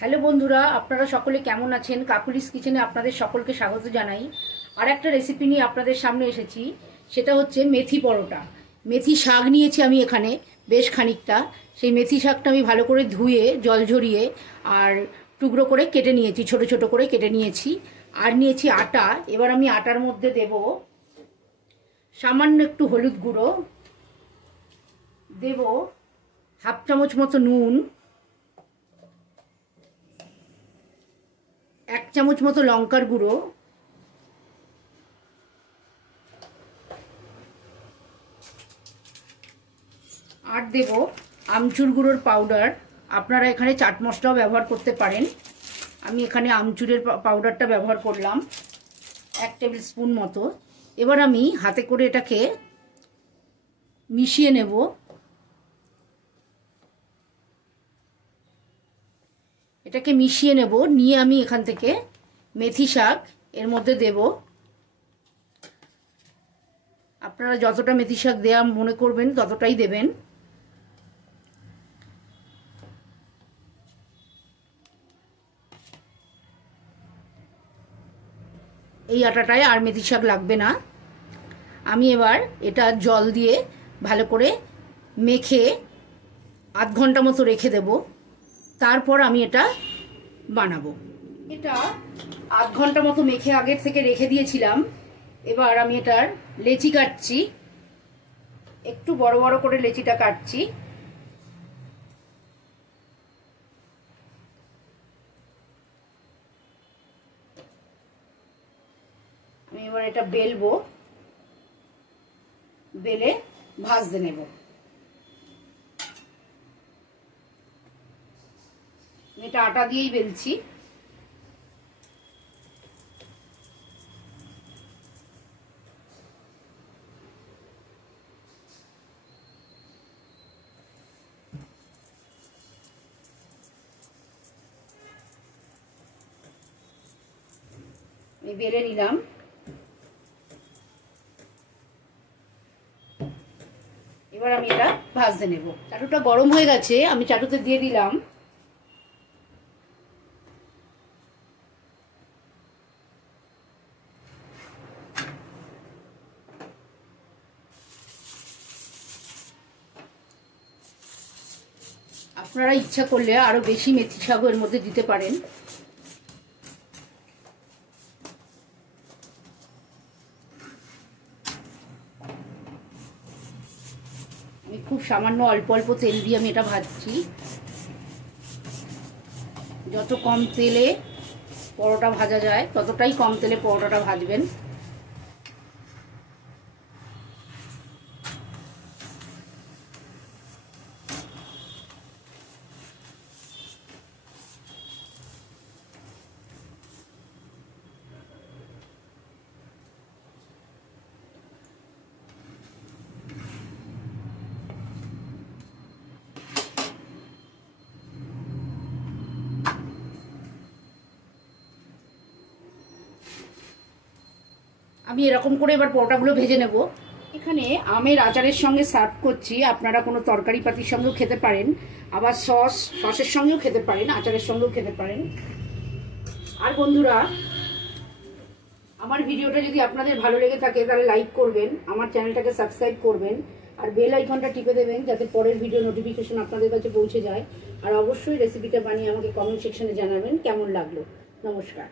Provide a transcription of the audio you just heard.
Hello বন্ধুরা, আপনারা সকলে কেমন আছেন? কাকুলিস কিচেনে আপনাদের সকলকে স্বাগত জানাই। আর একটা রেসিপি নিয়ে আপনাদের সামনে এসেছি, সেটা হচ্ছে মেথি পরোটা। মেথি শাক নিয়েছি আমি এখানে বেশ খানিকটা। সেই মেথি শাকটা আমি ভালো করে ধুয়ে জল ঝরিয়ে আর টুকরো করে কেটে নিয়েছি, ছোট ছোট করে কেটে নিয়েছি। আর নিয়েছি আটা। এবার আমি আটার মধ্যে দেব সামান্য একটু হলুদ গুঁড়ো, দেব হাফ চামচ মতো নুন, 1 চামচ মতো লঙ্কার গুঁড়ো, আর দেব আমচুর গুঁড়োর পাউডার। আপনারা এখানে চাট মশলাও ব্যবহার করতে পারেন। আমি এখানে আমচুরের পাউডারটা ব্যবহার করলাম 1 টেবিল স্পুন মতো। এবার আমি হাতে করে এটাকে মিশিয়ে নেব। নিয়ে আমি এখান থেকে মেথি শাক এর মধ্যে দেব। আপনারা যতটা মেথি শাক দেওয়া মনে করবেন ততটাই দেবেন। এই আটাটায় আর মেথি শাক লাগবে না। আমি এবার এটা জল দিয়ে ভালো করে মেখে আধ ঘন্টা মতো রেখে দেব। তারপর আমি এটা বানাবো। এটা আধ ঘন্টা মতো মেখে আগের থেকে রেখে দিয়েছিলাম। এবার আমি এটার লেচি কাটছি, একটু বড় বড় করে লেচিটা কাটছি। আমি এবার এটা বেলবো, বেলে ভাজতে নেব। এটা আটা দিয়েই বেলছি। আমি বেলে নিলাম। এবার আমি এটা ভাজতে নেব। চাটুটা গরম হয়ে গেছে, আমি চাটুতে দিয়ে দিলাম আপনারা ইচ্ছা করলে আরো বেশি মেথি শাক এর মধ্যে দিতে পারেন। আমি খুব সামান্য অল্প অল্প তেল দিয়ে আমি এটা ভাজছি। যত কম তেলে পরোটা ভাজা যায় ততটাই কম তেলে পরোটাটা ভাজবেন। আমি এরকম করে এবার পরোটাগুলো ভেজে নেব। এখানে আমের আচারের সঙ্গে সার্ভ করছি। আপনারা কোনো তরকারি পাতির সঙ্গেও খেতে পারেন, আবার সসের সঙ্গেও খেতে পারেন, আচারের সঙ্গেও খেতে পারেন। আর বন্ধুরা, আমার ভিডিওটা যদি আপনাদের ভালো লেগে থাকে তাহলে লাইক করবেন, আমার চ্যানেলটাকে সাবস্ক্রাইব করবেন, আর বেল আইকনটা টিপে দেবেন যাতে পরের ভিডিও নোটিফিকেশন আপনাদের কাছে পৌঁছে যায়। আর অবশ্যই রেসিপিটা বানিয়ে আমাকে কমেন্ট সেকশনে জানাবেন কেমন লাগলো। নমস্কার।